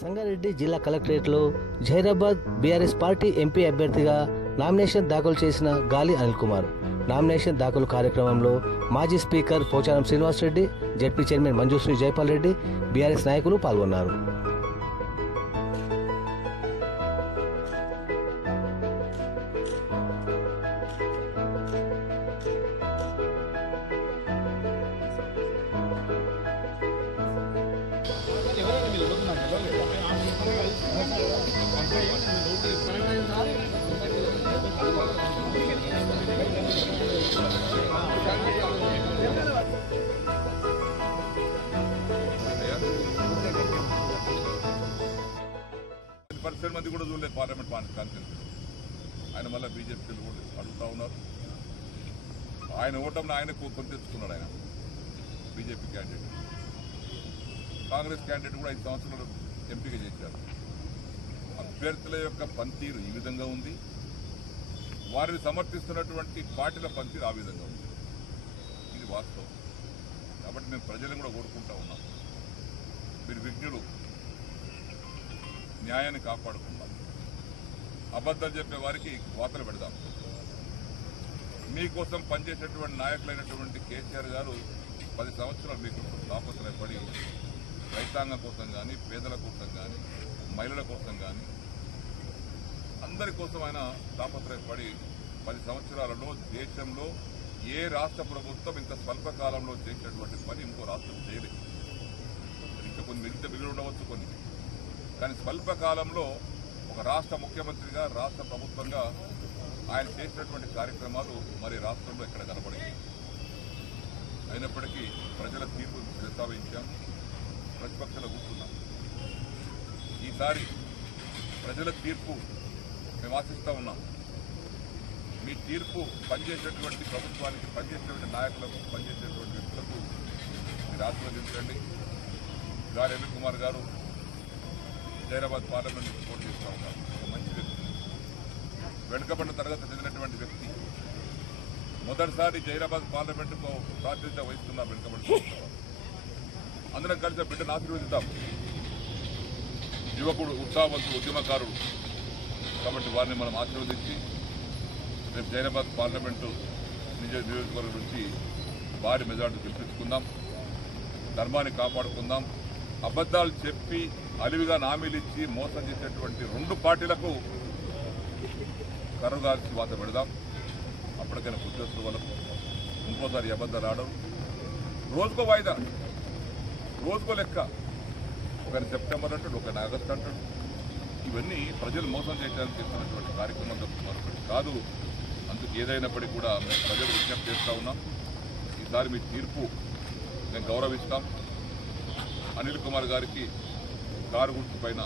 సంగారెడ్డి జిల్లా కలెక్టరేట్లో Zaheerabad BRS party MP అభ్యర్థిగా నామినేషన్ దాఖలు చేసిన గాలి అనిల్ కుమార్. నామినేషన్ దాఖలు కార్యక్రమంలో మాజీ speaker Pocharam Srinivasareddy ZP chairman Manjusri Jaipal Reddy BRS నాయకులు పాల్గొన్నారు. పర్సెంట్ మంది కూడా చూడలేదు పార్లమెంట్ కాన్ఫరెన్స్ ఆయన మళ్ళీ బీజేపీలు కూడా అడుగుతా ఉన్నారు. ఆయన ఓటమిని ఆయన కొని తెచ్చుకున్నాడు ఆయన. బీజేపీ క్యాండిడేట్ కాంగ్రెస్ క్యాండిడేట్ కూడా ఐదు సంవత్సరాలు ఎంపిక చేశారు. అభ్యర్థుల యొక్క పనితీరు ఈ విధంగా ఉంది. వారిని సమర్థిస్తున్నటువంటి పార్టీల పనితీరు ఆ విధంగా ఉంది. ఇది వాస్తవం. కాబట్టి మేము ప్రజలను కూడా కోరుకుంటా ఉన్నాం. మీరు విజ్ఞులు న్యాయాన్ని కాపాడుకుందాం. అబద్ధాలు చెప్పే వారికి వాతలు పెడదాం. మీకోసం పనిచేసేటువంటి నాయకులైనటువంటి కేసీఆర్ గారు పది సంవత్సరాలు మీకు రైతాంగం కోసం కానీ పేదల కోసం కానీ మహిళల కోసం కానీ అందరి కోసం ఆయన తాపత్రయపడి పది సంవత్సరాలలో దేశంలో ఏ రాష్ట్ర ప్రభుత్వం ఇంత స్వల్పకాలంలో చేసినటువంటి పని ఇంకో రాష్ట్రం చేయలేదు. ఇంకా కొన్ని మిగతా మిగిలి ఉండవచ్చు కొన్ని. కానీ స్వల్పకాలంలో ఒక రాష్ట్ర ముఖ్యమంత్రిగా రాష్ట్ర ప్రభుత్వంగా ఆయన చేసినటువంటి కార్యక్రమాలు మరి రాష్ట్రంలో ఎక్కడ కనపడాయి అయినప్పటికీ ప్రజల తీర్పు ప్రస్తావించాం ప్రతిపక్షాల కూర్చున్నాం ఈసారి ప్రజల తీర్పు మేము ఆశిస్తూ ఉన్నాం. మీ తీర్పు పనిచేసేటువంటి ప్రభుత్వానికి పనిచేసేటువంటి నాయకులకు పనిచేసేటువంటి వ్యక్తులకు మీరు ఆశీర్వదించండి. గారు అనిల్ కుమార్ గారు హైదరాబాద్ పార్లమెంట్ నుంచి పోటీ చేస్తూ ఉన్నారు. ఒక మంచి వ్యక్తి. వెనుకబడిన తరగతి చెందినటువంటి వ్యక్తి. మొదటిసారి జైరాబాద్ పార్లమెంటుకు ప్రాతినిధ్యం వహిస్తున్న వెనుకబడిన అందరం కలిసి బిడ్డను ఆశీర్వదిద్దాం. యువకుడు ఉత్సాహవంతుడు ఉద్యమకారుడు. కాబట్టి వారిని మనం ఆశీర్వదించి రేపు జైనాబాద్ పార్లమెంటు నిజ నియోజకవర్గం నుంచి భారీ మెజార్టీ గెలిపించుకుందాం. ధర్మాన్ని కాపాడుకుందాం. అబద్ధాలు చెప్పి అలివిగా నామీలిచ్చి మోసం చేసేటువంటి రెండు పార్టీలకు కర్రదాల్చి వాత పెడదాం. అప్పటికైనా బుద్ధి వాళ్ళకు ఇంకోసారి అబద్ధాలు ఆడడం రోజుకో వాయిదా. రోజుకో లెక్క. ఒకరి సెప్టెంబర్ అంటాడు ఒకరి ఆగస్ట్ అంటాడు. ఇవన్నీ ప్రజలు మోసం చేయడానికి చేస్తున్నటువంటి కార్యక్రమం తప్ప మరొకటి కాదు. అందుకు ఏదైనప్పటికీ కూడా మేము ప్రజలు విజ్ఞప్తి చేస్తూ ఉన్నాం. ఈసారి మీ తీర్పు మేము గౌరవిస్తాం. అనిల్ కుమార్ గారికి కారు గుర్తు పైన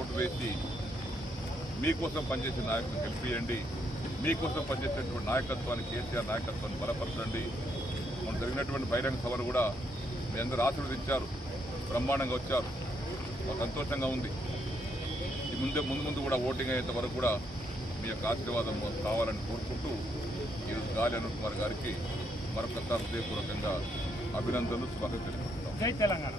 ఓటు వేసి మీకోసం పనిచేసే నాయకులు గెలిపియండి. మీకోసం పనిచేసేటువంటి నాయకత్వాన్ని కేసీఆర్ నాయకత్వాన్ని బలపరచండి. మనం జరిగినటువంటి బహిరంగ సభను కూడా మీ అందరూ ఆశీర్వదించారు. బ్రహ్మాండంగా వచ్చారు. మాకు సంతోషంగా ఉంది. ఈ ముందే ముందు ముందు కూడా ఓటింగ్ అయ్యేంత వరకు కూడా మీ యొక్క ఆశీర్వాదం కావాలని కోరుకుంటూ ఈరోజు గాలి అనిల్ కుమార్ గారికి మరొకసారి హృదయపూర్వకంగా అభినందనలు శుభాకాంక్షలు తెలంగాణ.